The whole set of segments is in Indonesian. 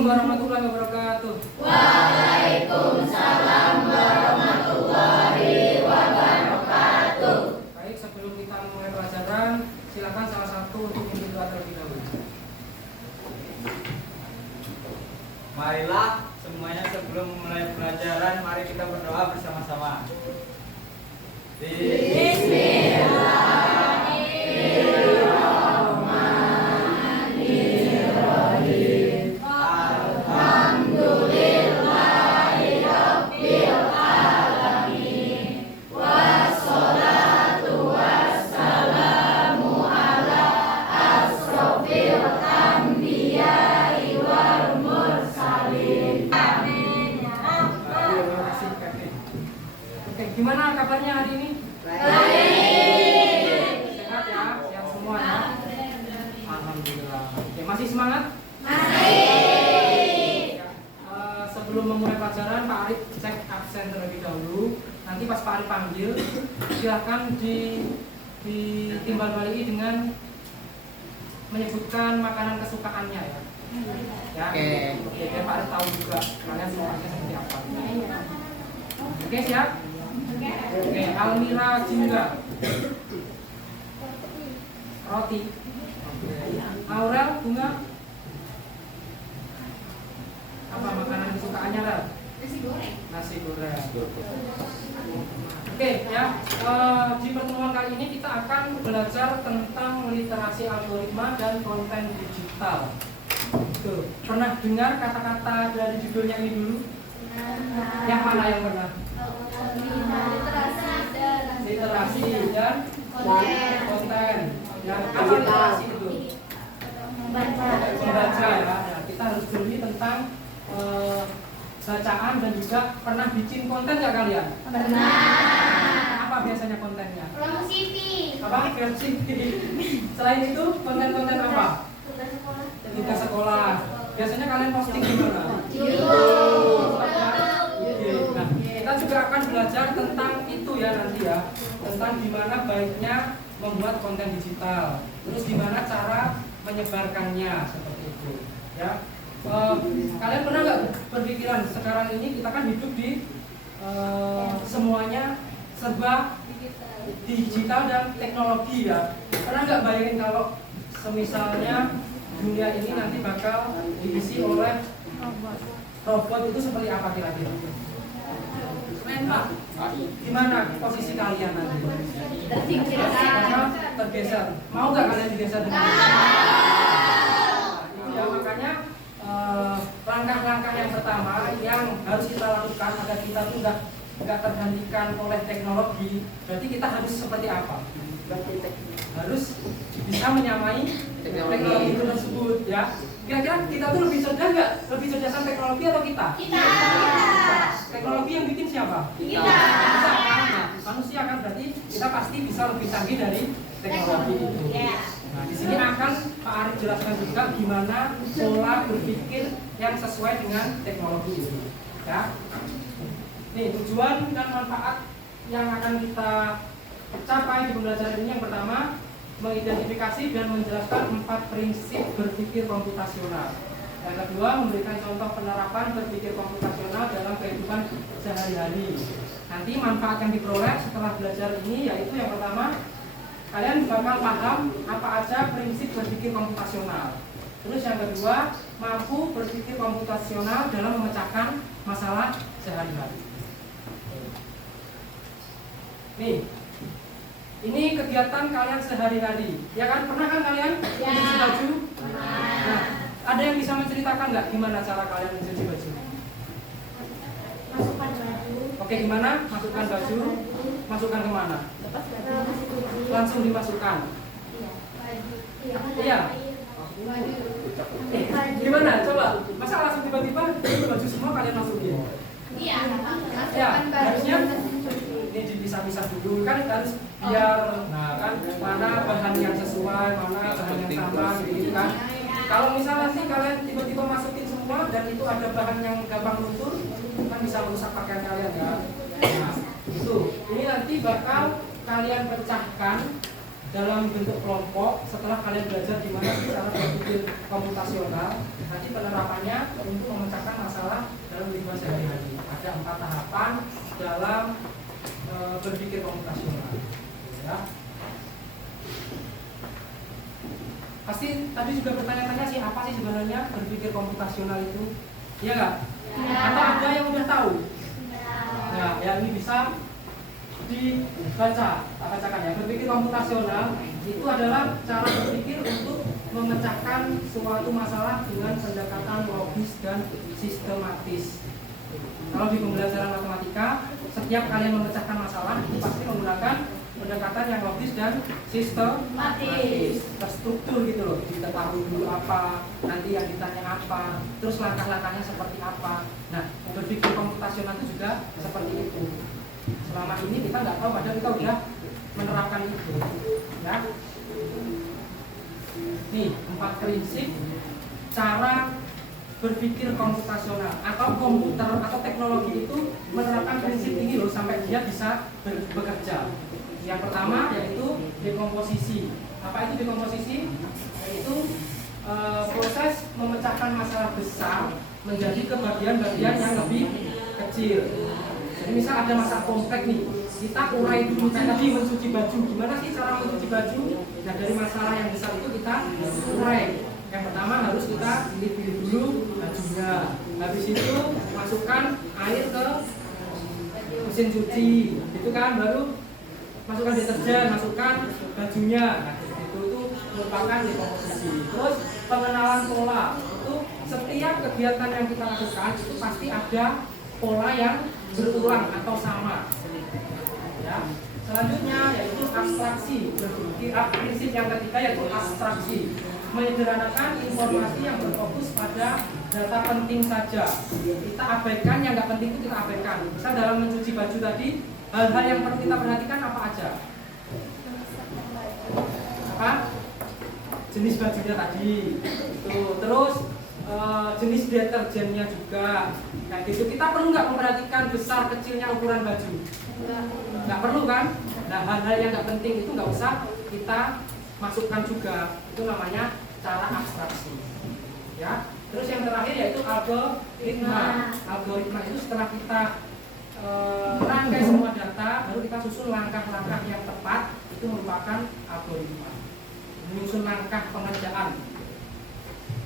Assalamualaikum warahmatullahi wabarakatuh. Waalaikumsalam warahmatullahi wabarakatuh. Baik, sebelum kita mulai pelajaran, silakan salah satu untuk memimpin doa terlebih dahulu. Marilah semuanya sebelum mulai pelajaran, mari kita berdoa bersama-sama. Bismillahirrahmanirrahim. Alhamdulillahirabbil alamin. Wassalatu wassalamu ala asrofil anbiya'i wal mursalin. Amin. Terima kasih kakek. Oke, gimana kabarnya hari ini? Baik. Sehat ya, sehat semua ya. Alhamdulillah. Oke, masih semangat? Masih. Ya, sebelum memulai pelajaran, Pak Arif cek absen terlebih dahulu. Nanti pas Pak Arif panggil, silakan ditimbal baliki dengan menyebutkan makanan kesukaannya ya. Ya, oke, biar Pak Arif tahu juga kalian sukanya seperti apa. Oke, siap? Oke, Almira Jingga. Roti. Aurel Bunga. Apa makanan kesukaannya, Rel? Nasi goreng. Nasi goreng. Oke ya, di pertemuan kali ini kita akan belajar tentang literasi algoritma dan konten digital. Tuh, pernah dengar kata-kata dari judulnya ini dulu? Yang mana yang pernah? Literasi dan konten. Yang apa literasi itu? Membaca ya. Nah, kita harus beli tentang bacaan dan juga pernah bikin konten nggak kalian? Pernah. Apa biasanya kontennya? Promosi TV. Apa versi? Selain itu konten-konten apa? Tugas sekolah. Biasanya kalian posting di mana? YouTube. Nah, kita juga akan belajar tentang itu ya nanti ya, tentang gimana baiknya membuat konten digital, terus gimana cara menyebarkannya seperti itu. Ya, kalian pernah nggak berpikiran sekarang ini kita kan hidup di semuanya serba digital dan teknologi ya. Pernah nggak bayangin kalau semisalnya dunia ini nanti bakal diisi oleh robot, itu seperti apa kira-kira? Nah, gimana posisi kalian nanti? Bakal tergeser. Mau nggak kalian digeser dengan itu? Nah, itu ya makanya langkah-langkah yang pertama yang harus kita lakukan agar kita tuh nggak tergantikan oleh teknologi. Berarti kita harus seperti apa? Harus bisa menyamai teknologi itu tersebut ya. Kira-kira kita tuh lebih cerdas nggak? Lebih cerdasan teknologi atau kita? Kita. Teknologi yang bikin siapa? Kita. Kita kan? Nah, manusia kan, berarti kita pasti bisa lebih canggih dari teknologi itu. Nah, di sini akan Pak Arif jelaskan juga gimana pola berpikir yang sesuai dengan teknologi itu. Ya. Nih, tujuan dan manfaat yang akan kita capai di pembelajaran ini yang pertama, mengidentifikasi dan menjelaskan 4 prinsip berpikir komputasional. Yang kedua, memberikan contoh penerapan berpikir komputasional dalam kehidupan sehari-hari. Nanti manfaat yang diperoleh setelah belajar ini yaitu yang pertama, kalian bakal paham apa aja prinsip berpikir komputasional. Terus yang kedua, mampu berpikir komputasional dalam memecahkan masalah sehari-hari. Nih, ini kegiatan kalian sehari-hari, ya kan? Pernah kan kalian mencuci baju? Nah, ada yang bisa menceritakan nggak gimana cara kalian mencuci baju? Masukkan baju. Oke, gimana? Masukkan baju, masukkan kemana? Langsung dimasukkan. Iya. Gimana? Coba. Masa langsung tiba-tiba baju semua kalian masukin? Iya. Ya, harusnya ini dipisah-pisah dulu kan, harus biar nah kan mana bahan yang sesuai, mana bahan yang sama gitu kan. Kalau misalnya sih kalian tiba-tiba masukin semua dan itu ada bahan yang gampang luntur, kan bisa merusak pakaian kalian ya. Nah, itu. Ini nanti bakal kalian pecahkan dalam bentuk kelompok setelah kalian belajar gimana cara berpikir komputasional. Nanti penerapannya tadi juga bertanya-tanya sih apa sih sebenarnya berpikir komputasional itu? Iya nggak? Ya. Atau ada yang udah tahu? Nah, ya ini bisa dibaca, tak bacakan ya. Berpikir komputasional itu adalah cara berpikir untuk memecahkan suatu masalah dengan pendekatan logis dan sistematis. Kalau di pembelajaran matematika, setiap kalian memecahkan masalah itu pasti menggunakan pendekatan yang logis dan sistematis, terstruktur gitu loh. Diketahui dulu apa, nanti yang ditanya apa, terus langkah-langkahnya seperti apa. Nah, berpikir komputasional itu juga seperti itu. Selama ini kita nggak tahu, padahal kita udah menerapkan itu, ya. Nih, 4 prinsip cara berpikir komputasional atau komputer atau teknologi itu menerapkan prinsip ini loh sampai dia bisa bekerja. Yang pertama yaitu dekomposisi. Apa itu dekomposisi? Yaitu proses memecahkan masalah besar menjadi kebagian-bagian yang lebih kecil. Jadi misal ada masalah kompleks nih, kita urai dulu kayak tadi mencuci baju. Gimana sih cara mencuci baju? Nah dari masalah yang besar itu kita urai. Yang pertama harus kita pilih dulu bajunya. Habis itu masukkan air ke mesin cuci, gitu kan? Baru masukkan deterjen, masukkan bajunya. Nah itu merupakan dekomposisi. Terus pengenalan pola itu setiap kegiatan yang kita lakukan itu pasti ada pola yang berulang atau sama. Ya. Selanjutnya yaitu abstraksi. Berpikir prinsip yang ketiga yaitu abstraksi. Menyederhanakan informasi yang berfokus pada data penting saja. Kita abaikan yang nggak penting itu kita abaikan. Misal dalam mencuci baju tadi, hal-hal yang perlu kita perhatikan apa aja? Apa? Jenis bajunya tadi. Tuh. Terus jenis deterjennya juga. Nah gitu. Kita perlu nggak memperhatikan besar kecilnya ukuran baju? Nggak perlu kan? Nah hal-hal yang nggak penting itu nggak usah kita masukkan juga. Itu namanya cara abstraksi. Ya. Terus yang terakhir yaitu algoritma. Algoritma itu setelah kita rangkai semua data, baru kita susun langkah-langkah yang tepat. Itu merupakan algoritma. Menyusun langkah pengerjaan.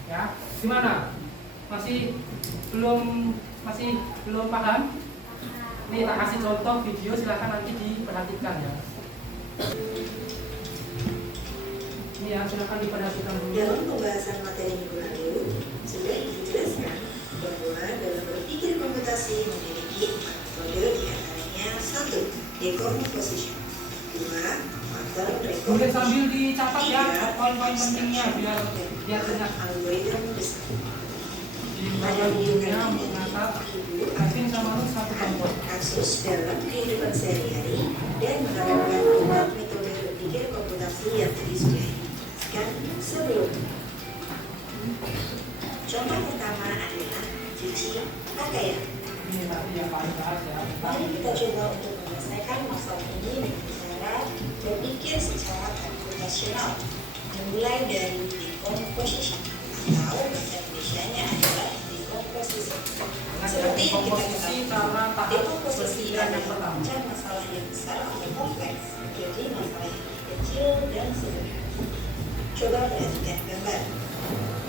Ya, gimana? Masih belum paham? Nih tak kasih contoh video, silakan nanti diperhatikan ya. Ini ya, silakan diperhatikan dulu. Dalam pembahasan materi minggu lalu, sudah dijelaskan bahwa dalam berpikir komputasi memiliki 4 metode, diantaranya 1. Decomposition, 2. Faktor Mungkin rekomendasi, sambil dicatat ya poin-poin pentingnya biar ingat. algoritma besar. Di videonya mencatat Kevin sama lu satu kelompok. Kasus dalam kehidupan sehari-hari dan menerapkan 4 metode berpikir komputasi yang tadi sudah dijelaskan sebelumnya. Contoh pertama adalah cuci pakaian. Ini tadi yang paling bahas ya. Mari kita coba untuk menyelesaikan masalah ini dengan cara berpikir secara komputasional, dimulai dari decomposition atau bahasa Indonesianya adalah dekomposisi. Seperti yang kita Komposisi ketahui, cara tahap dekomposisi berpikiran yang adalah pertama. memecah masalah yang besar atau kompleks menjadi masalah yang kecil dan sederhana. Coba perhatikan gambar.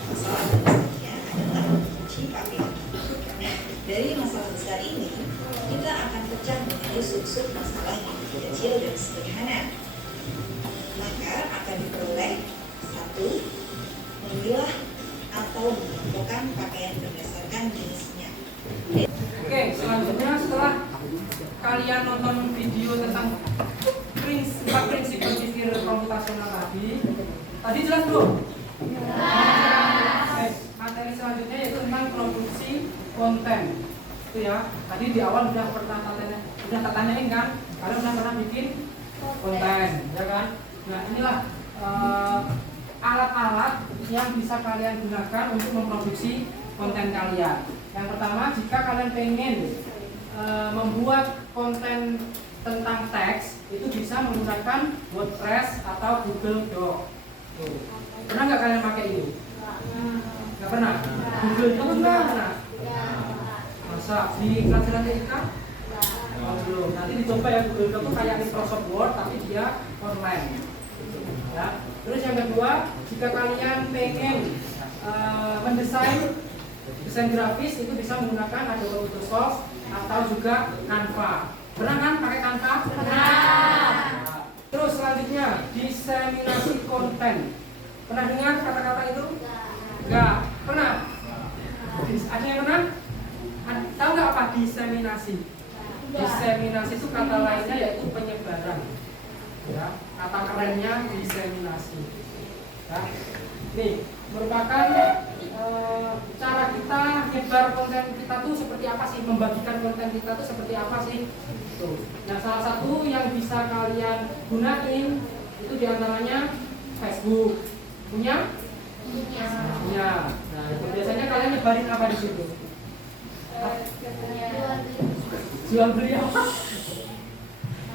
Masalah besarnya adalah mencuci pakaian. Nah, dari masalah besar ini, kita akan pecah menjadi sub-sub masalah yang kecil dan sederhana. Maka akan diperoleh 1. Memilah atau mengelompokkan pakaian berdasarkan jenisnya. Oke, selanjutnya setelah kalian nonton video tentang 4 prinsip berpikir komputasional tadi jelas belum? Oke, materi selanjutnya yaitu tentang produksi konten. Itu ya. Tadi di awal udah tanyain kan? Kalian pernah bikin konten, ya kan? Nah, inilah alat-alat yang bisa kalian gunakan untuk memproduksi konten kalian. Yang pertama, jika kalian pengen membuat konten tentang teks, itu bisa menggunakan WordPress atau Google Doc. Tuh. Pernah nggak kalian pakai itu? Nggak pernah? Google Doc juga nggak pernah? Masa? Di pelajaran TIK? Oh, belum. Nanti dicoba ya, Google Doc itu kayak Microsoft Word tapi dia online. Ya. Terus yang kedua, jika kalian pengen mendesain desain grafis itu bisa menggunakan Adobe Photoshop atau juga Canva. Pernah kan pakai Canva? Pernah. Terus selanjutnya diseminasi konten. Pernah dengar kata-kata itu? Enggak. Pernah? Ada yang pernah? Tahu nggak apa diseminasi? Diseminasi itu kata lainnya yaitu penyebaran. Ya, kata kerennya diseminasi. Ya. Nih, merupakan cara kita nyebar konten kita tuh seperti apa sih, membagikan konten kita tuh seperti apa sih. Tuh. Nah, salah satu yang bisa kalian gunain itu diantaranya Facebook. Punya? Punya. Nah, itu biasanya kalian nyebarin apa di situ? Jual beli apa?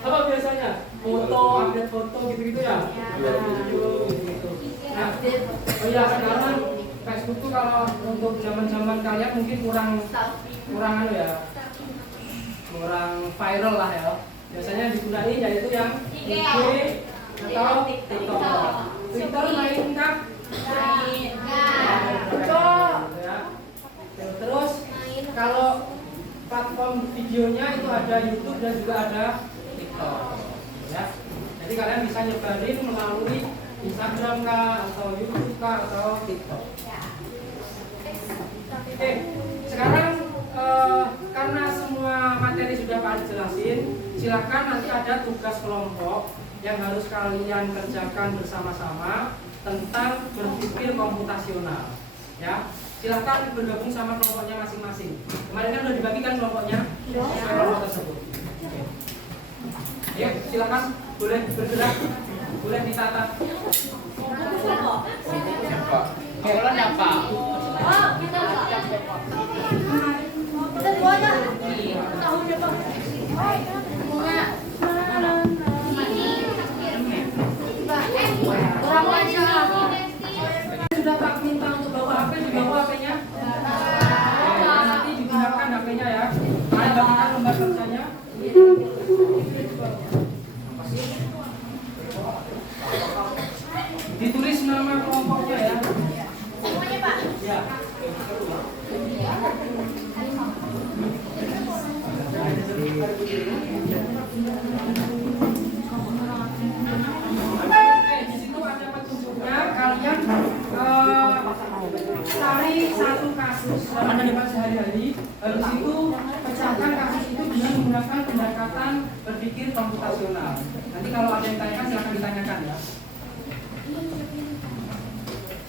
Apa biasanya? Foto, update foto gitu-gitu ya? Update video gitu-gitu. Nah, oh iya, sekarang Facebook tuh kalau untuk zaman-zaman kalian mungkin kurang anu ya, kurang viral lah ya. Biasanya digunain yaitu yang IG atau TikTok. Twitter main kah? Main. Ya. Terus kalau platform videonya itu ada YouTube dan juga ada TikTok. Ya. Jadi kalian bisa nyebarin melalui Instagram kah, atau YouTube kah, atau TikTok. Oke, sekarang karena semua materi sudah kalian jelasin, silakan nanti ada tugas kelompok yang harus kalian kerjakan bersama-sama tentang berpikir komputasional. Ya, silakan bergabung sama kelompoknya masing-masing. Kemarin kan sudah dibagikan kelompoknya, kelompok tersebut. Ya, silakan boleh bergerak, boleh ditata. Kelompok apa? Oh, kita semuanya tahu deh Pak. Bunga. Orang aja. Sudah tak minta untuk bawa HP, dibawa HP-nya. Nanti digunakan HP-nya ya. Kalian bagikan lembar kerjanya. Ditulis nama kelompoknya ya. Semuanya Pak. Ya. Oke, di situ ada petunjuknya. Kalian cari satu kasus dalam kehidupan sehari-hari. Habis itu pecahkan kasus itu dengan menggunakan pendekatan berpikir komputasional. Nanti kalau ada yang tanyakan silakan ditanyakan ya.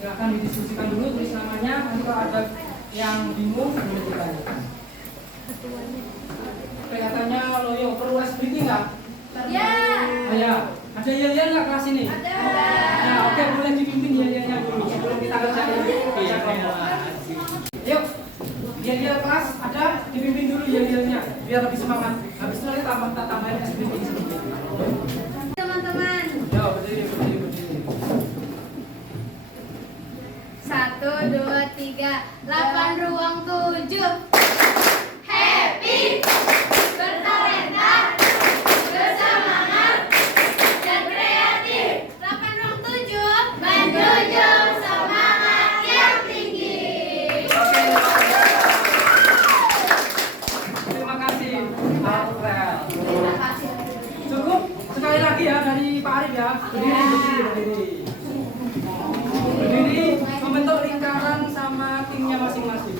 Silakan didiskusikan dulu, tulis namanya. Nanti kalau ada yang bingung boleh ditanyakan. Kelihatannya loyo, perlu SBT nggak? Ya. Oh ya, ada yel-yel nggak kelas ini? Ada. Ya, oke, boleh dipimpin yel-yelnya dulu sebelum kita kerjain baca kelompok. Yuk, yel-yel kelas ada, dipimpin dulu yel-yelnya biar lebih semangat. Habis itu nanti tambahin SBT sedikit. Teman-teman. Ya, berdiri. 1, 2, 3, 8 ruang 7. Happy, bertalenta, bersemangat, dan kreatif. 8 ruang 7 menjunjung semangat yang tinggi. Terima kasih, Alfred. Terima kasih. Cukup sekali lagi ya dari Pak Arif ya. Berdiri. Berdiri membentuk lingkaran sama timnya masing-masing.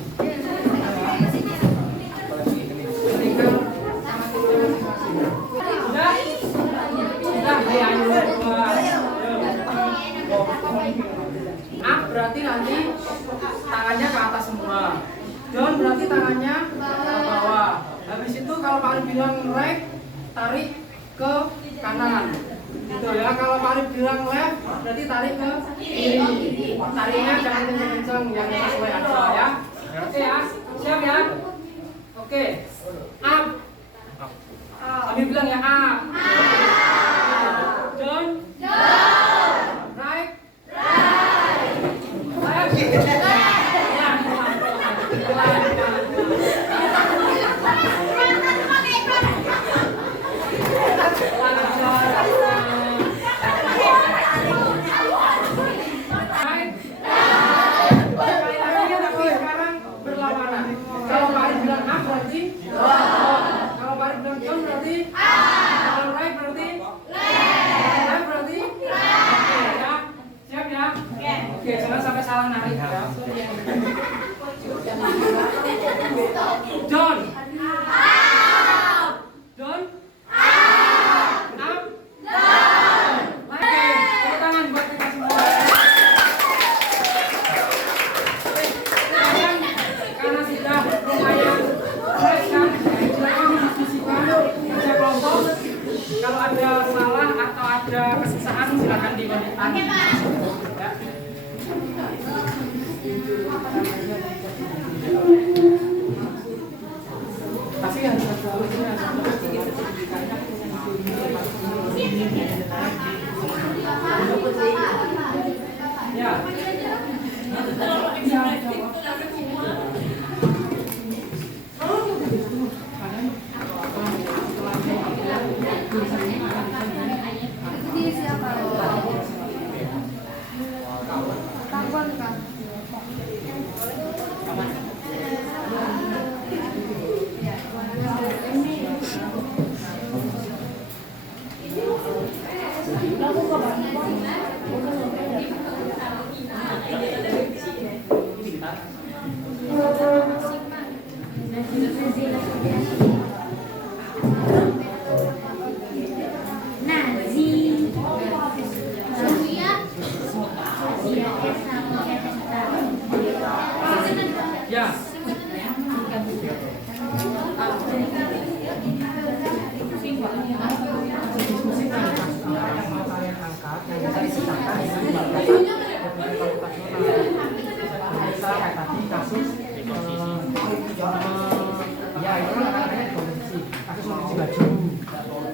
Lingkaran sama timnya masing-masing. Sudah? Sudah, ayo. A berarti nanti tangannya ke atas semua. Down berarti tangannya ke bawah. Habis itu kalau Pak Arif bilang right, tarik ke kanan. Gitu ya. Kalau Pak Arif bilang left, berarti tarik ke kiri. Tariknya jangan kenceng-kenceng, yang sesuai aja ya. Oke ya, siap ya. Oke, up. Abi bilang ya up. Down. Right. Left. Ya, pelan-pelan. Bisa kayak tadi kasus ya itu kan adanya kondisi kasus kondisi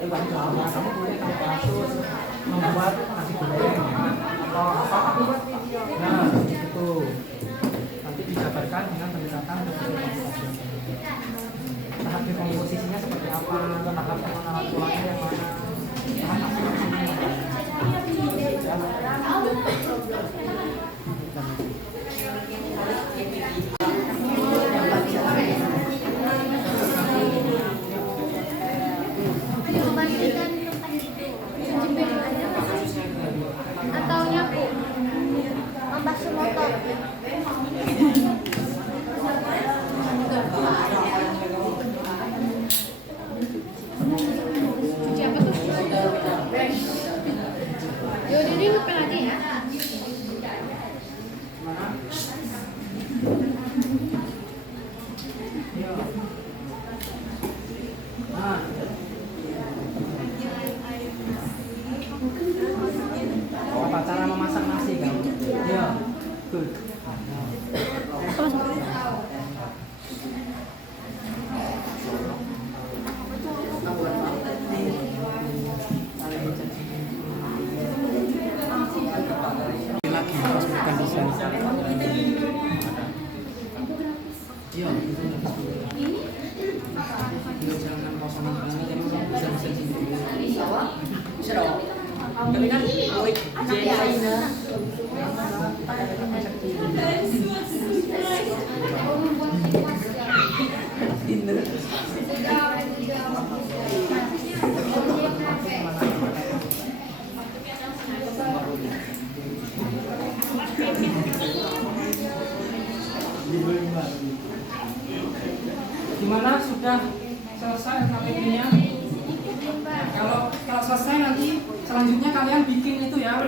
baju kamu boleh kasus membuat nasi goreng atau apa nah itu nanti dijabarkan dengan pendekatan tahap komposisinya seperti apa, tahap pengenalan tulangnya yang mana, tahap aksi-aksinya. Atau nyapu, membasuh motor. Siapa tuh? Yaudah deh, lupa lagi ya. Apa cara memasak nasi kamu? Iya, good. Lagi pas bukan desain. Iya, itu jangan kosong banget yang bisa sendiri. Bisa dong. Tapi kan gimana sudah selesai KTP-nya? Kalau selesai nanti selanjutnya kalian bikin itu ya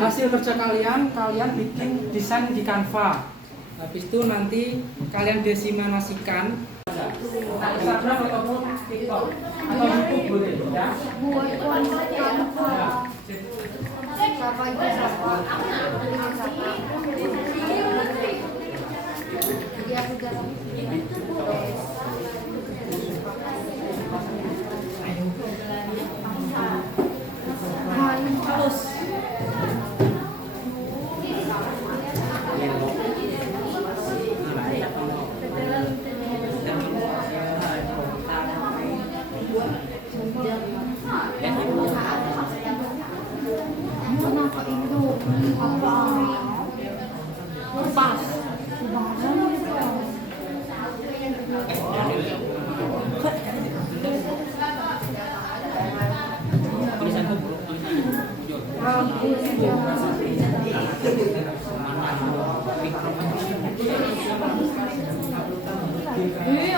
hasil kerja kalian bikin desain di Canva. Habis itu nanti kalian desiminasikan Instagram ataupun TikTok atau YouTube boleh ya.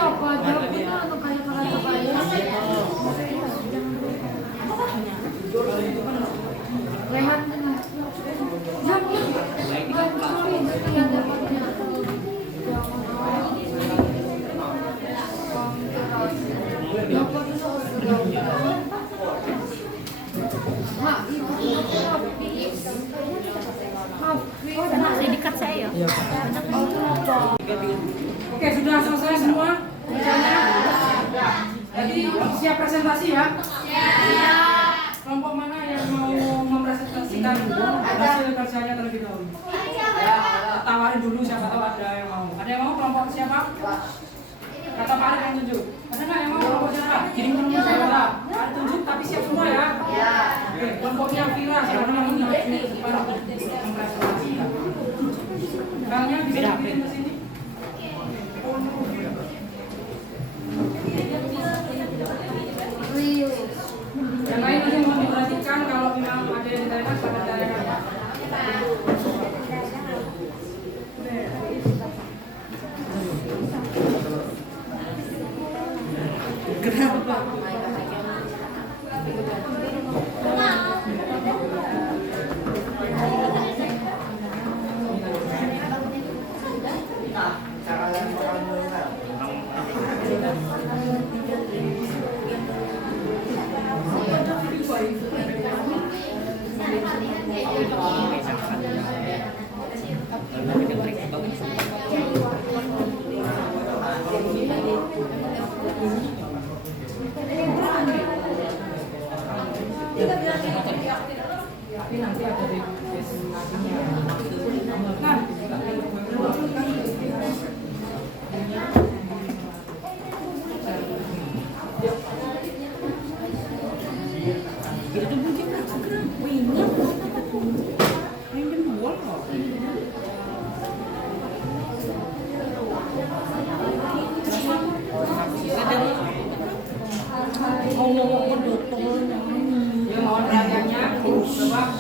Apa aja kita untuk kaya-kaya rehat dekat saya ya. Oke, sudah selesai semua kerjanya. Jadi siap presentasi ya? Kelompok mana yang mau mempresentasikan hasil kerjanya terlebih dahulu? Tawarin dulu siapa tahu ada yang mau. Ada yang mau kelompok siapa? Kata Pak Arif yang tunjuk. Ada nggak yang mau kelompok siapa? Kirim ke nomor siapa? Ada tunjuk tapi siap semua ya? Oke, kelompoknya Vira siapa namanya? Mempresentasikan. Kalian bisa kirim ke sini. Yang lain nanti mau diperhatikan kalau memang ada yang ditanyakan sama ditanyakan. Kenapa? Mbak.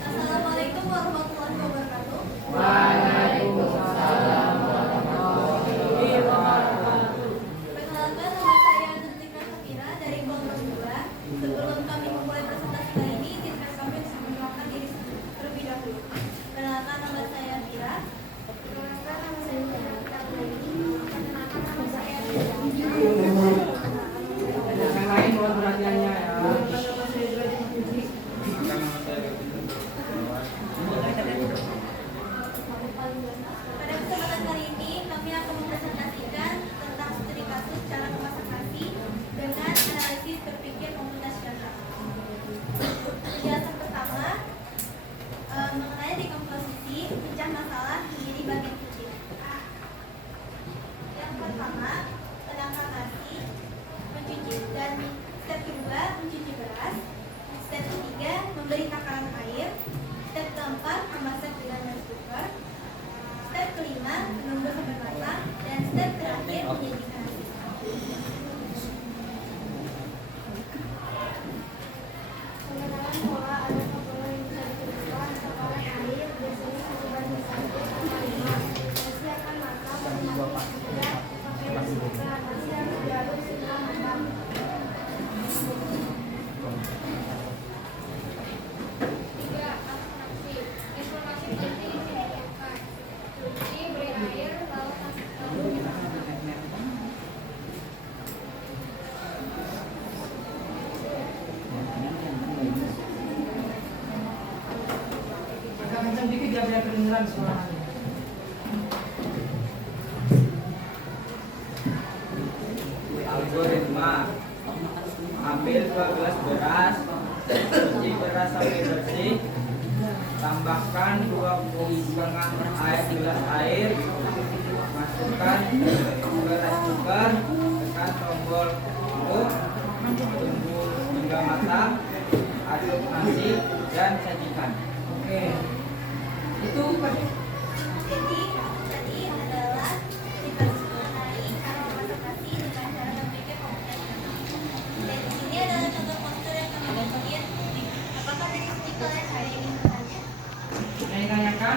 Assalamualaikum warahmatullahi wabarakatuh. Waalaikumsalam warahmatullahi wabarakatuh. Perkenalkan, nama saya Nutrika Safira dari kelompok 2. Sebelum kami memulai presentasi kali ini, izinkan kami untuk mengenalkan diri terlebih dahulu. Perkenalkan, nama saya Fira. Perkenalkan, nama saya Fira. Perkenalkan, nama saya Fira. Yang lain mohon perhatiannya ya. Pada kesempatan kali ini, kami akan mempresentasikan tentang studi kasus cara memasak nasi dengan analisis berpikir komputasional. Penjelasan pertama mengenai dekomposisi pecah masalah menjadi bagian kecil. Yang pertama, tenangkan nasi, mencuci, dan step kedua mencuci beras. Step ketiga memberi takaran air. Step keempat memasak dengan rice cooker. Step kelima menunggu sampai matang, dan step terakhir menyajikan nasi. Pengenalan pola ada pola yang bisa ditentukan. Takaran air biasanya 1:1,5. Nasi akan matang otomatis jika pakai rice cooker. Nasi harus diaduk hingga matang. Tiga, abstraksi. Informasi penting disiapkan. Cuci, beri air, lalu dimasak. Agak kencang dikit ya biar kedengeran suaranya. Algoritma. Ambil 2 gelas beras, cuci beras sampai bersih, tambahkan 2,5 gelas air, masukkan ke rice cooker, tekan tombol untuk, tunggu hingga matang, aduk nasi dan sajikan. Oke. Itu Jadi, tadi adalah dibahas mengenai cara memasak nasi dengan cara berpikir komputasional. Dan di sini adalah contoh poster yang kami bikin. Apakah dari sini kalian ada yang ingin bertanya? yang ditanyakan?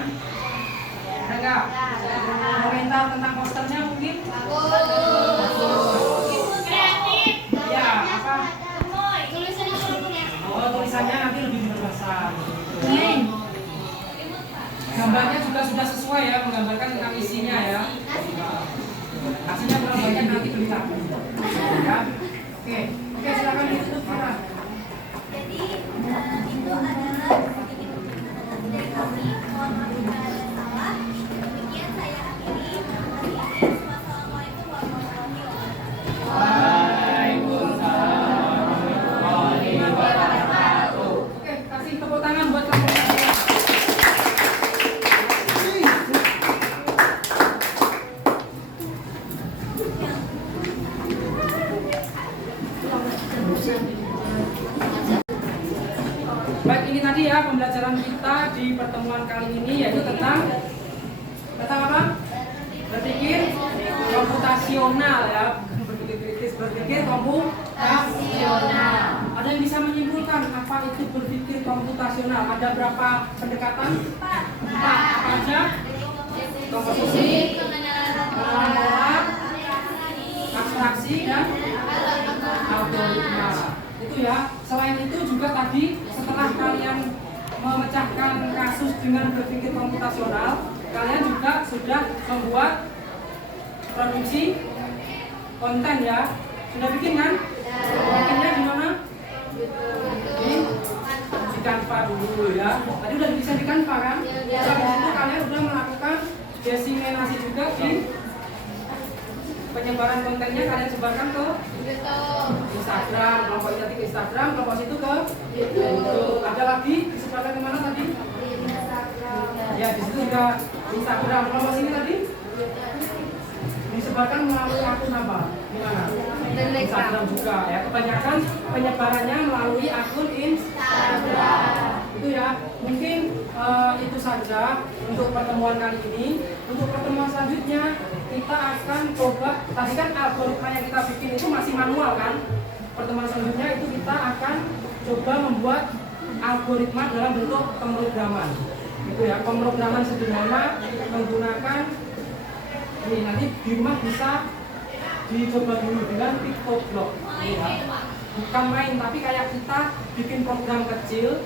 Ada nggak? Komentar tentang posternya mungkin? Kreatif. Iya, apa? Tulisannya kurang. Oh, tulisannya nanti lebih berbahasa. Gambarnya juga sudah sesuai ya, menggambarkan tentang isinya ya. Hasilnya kurang banyak nanti beli lagi. Ya. Oke, silakan ditutup Fira. Jadi itu adalah sedikit presentasi dari kami. Mohon maaf jika ada salah. Demikian saya akhiri presentasi ini. Wassalamualaikum warahmatullahi wabarakatuh. Waalaikumsalam warahmatullahi wabarakatuh. Oke, kasih tepuk tangan buat kamu. Baik, ini tadi ya pembelajaran kita di pertemuan kali ini yaitu tentang apa? Berpikir komputasional ya, bukan berpikir kritis, berpikir komputasional. Ada yang bisa menyimpulkan apa itu berpikir komputasional? Ada berapa pendekatan? 4. Apa aja? Komposisi, pengenalan pola, abstraksi dan algoritma. Itu ya. Selain itu juga tadi setelah kalian memecahkan kasus dengan berpikir komputasional, kalian juga sudah membuat produksi konten ya. Sudah bikin kan? Bikinnya di mana? Di Canva dulu ya. Tadi udah bisa di Canva kan? Habis itu kalian udah melakukan diseminasi juga di penyebaran kontennya, kalian sebarkan ke Instagram, kelompok inisiatif Instagram, kelompok situ ke YouTube. Ada lagi disebarkan kemana tadi? Ya di situ juga Instagram, kelompok sini tadi disebarkan melalui akun apa? Di mana? Instagram juga ya. Kebanyakan penyebarannya melalui akun Instagram. Itu ya. Mungkin itu saja untuk pertemuan kali ini. Untuk pertemuan selanjutnya kita akan coba, tadi kan algoritma yang kita bikin itu masih manual kan? pertemuan selanjutnya itu kita akan coba membuat algoritma dalam bentuk pemrograman. Itu ya, pemrograman sederhana menggunakan ini, nanti di rumah bisa dicoba dulu dengan PictoBlock. Ya. Bukan main, tapi kayak kita bikin program kecil,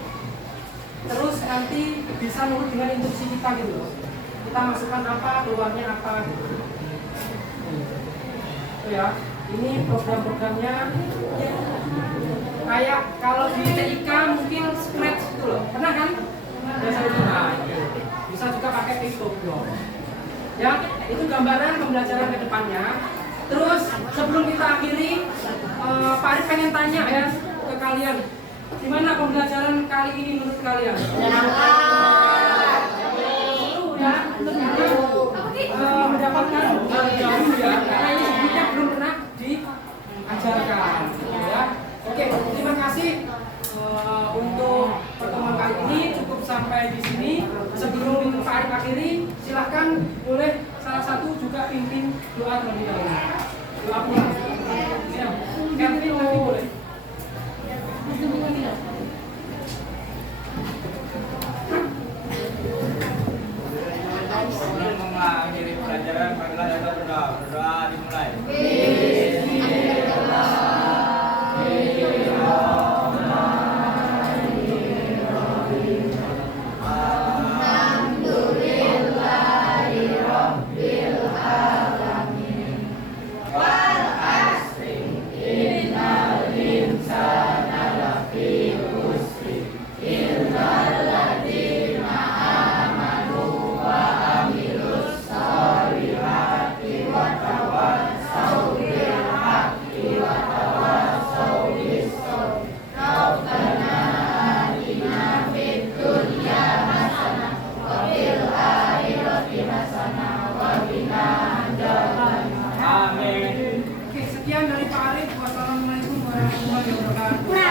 terus nanti bisa nurut dengan instruksi kita gitu loh. Kita masukkan apa, keluarnya apa gitu. Itu ya, ini program-programnya kayak kalau di TIK mungkin Scratch gitu loh. Pernah kan? Biasa itu. Nah, bisa juga pakai PictoBlock. Ya, itu gambaran pembelajaran ke depannya. Terus sebelum kita akhiri, Pak Arif pengen tanya ya ke kalian, gimana pembelajaran kali ini menurut kalian? Seru ya, karena mendapatkan jauh ya, karena ini sebelumnya belum pernah diajarkan. Ya, oke, terima kasih untuk pertemuan kali ini, cukup sampai di sini. Sebelum Pak Arif akhiri, silahkan boleh salah satu juga pimpin doa terlebih dahulu. Doa pulang. Ya, Kevin nanti boleh. Sebelum mengakhiri pelajaran, marilah kita berdoa. Berdoa dimulai. Amin. Oke, sekian dari Pak Arif. Wassalamualaikum warahmatullahi wabarakatuh.